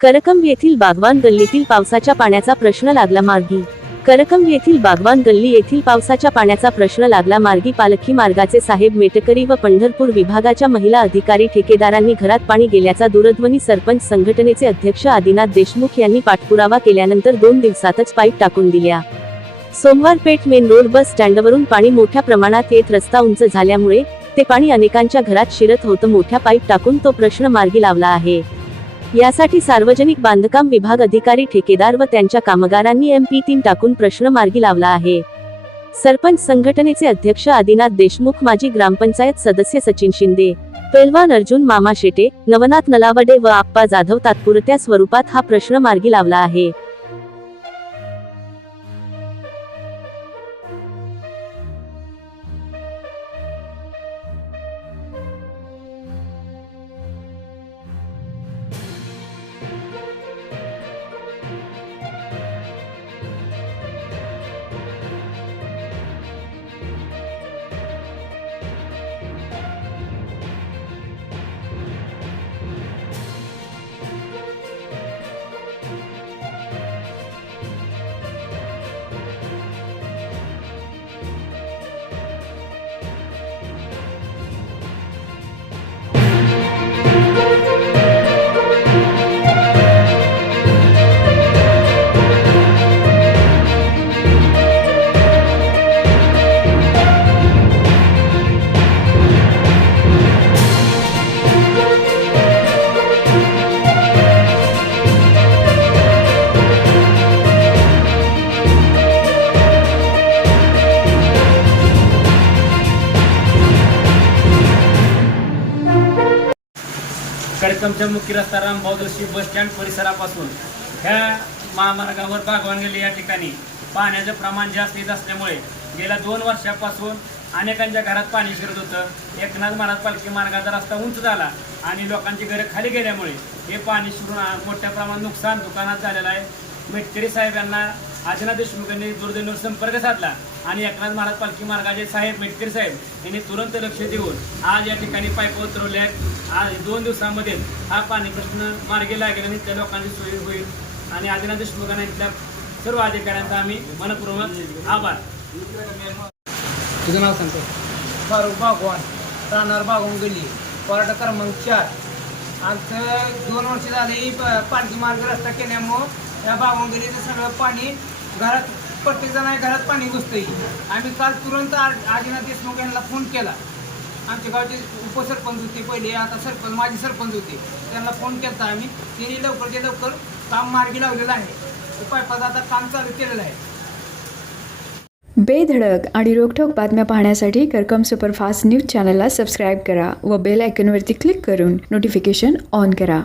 करकंब येथील बागवान गल्लीतील पावसाच्या पाण्याचा प्रश्न लागला मार्गी. करकंब येथील बागवान गल्ली येथील पावसाच्या पाण्याचा प्रश्न लागला मार्गी पालखी मार्गाचे साहेब मेटकरी व पंढरपूर विभागाच्या महिला अधिकारी ठेकेदारांनी घरात पाणी गेल्याचा दूरध्वनी सरपंच संघटनेचे अध्यक्ष आदिनाथ देशमुख यांनी पाठपुरावा केल्यानंतर दोन दिवसातच पाईप टाकून दिल्या. सोमवार पेठ मेन रोड बस स्टँडवरून पाणी मोठ्या प्रमाणात येत रस्ता उंच झाल्यामुळे ते पाणी अनेकांच्या घरात शिरत होतं. मोठ्या पाईप टाकून तो प्रश्न मार्गी लावला आहे. यासाठी सार्वजनिक बांधकाम विभाग अधिकारी ठेकेदार व त्यांच्या कामगारांनी एम पी तीन टाकून प्रश्न मार्गी लावला आहे. सरपंच संघटनेचे अध्यक्ष आदिनाथ देशमुख माजी ग्रामपंचायत सदस्य सचिन शिंदे पेलवान अर्जुन मामा शेटे नवनाथ नलावडे व आप्पा जाधव तात्पुरत्या स्वरूपात हा प्रश्न मार्गी लावला आहे. कडकमच्या मुख्य रस्ता रामभाऊदर्शी बस स्टँड परिसरापासून. ह्या महामार्गावर बागवान गेले या ठिकाणी. पाण्याचं प्रमाण जास्त येत असल्यामुळे गेल्या दोन वर्षापासून अनेकांच्या घरात पाणी शिरत होतं. एकनाथ महाराज पालखी मार्गाचा रस्ता उंच झाला आणि लोकांची घरं खाली गेल्यामुळे हे पाणी शिरून मोठ्या प्रमाणात नुकसान दुकानात झालेलं आहे. मेटकरी साहेब आदिनाथ देशमुख यांनी दूरध्वनीवर संपर्क साधला आणि एकनाथ महाराज पालखी मार्गाचे साहेब मेटकरी साहेब यांनी तुरंत लक्ष देऊन आज या ठिकाणी पाईप उतरवले आहेत. आज दोन दिवसामध्ये हा पाणी प्रश्न मार्गी लागेल आणि त्या लोकांची सोय होईल. आणि आदिनाथ देशमुख यांना इथल्या सर्व अधिकाऱ्यांचा आम्ही मनपूर्वक आभार. तुझं नाव सांगतो फारुख बागवान राहणार बागवान गल्ली वार्ड क्रमांक चार. आमचं दोन वर्ष झाली प- पालखी मार्ग रस्ता केल्यामुळं या बागवान गल्लीचं सगळं पाणी घरात प्रत्येक जण आहे घरात पाणी घुसतंय. आम्ही काल तुरंत आ- आदिनाथ देशमुख यांना फोन केला. आमच्या गावचे उपसरपंच होते पहिले आता सरपंच माजी सरपंच होते. त्यांना फोन केला आम्ही. त्यांनी ते लवकर काम मार्गी लावलेलं आहे. पाईपाचं आता काम चालू केलेलं आहे बेधडक आणि रोखठोक बातम्या पाहण्यासाठी करकम सुपरफास्ट न्यूज चॅनलला सबस्क्राईब करा व बेल आयकनवरती क्लिक करून नोटिफिकेशन ऑन करा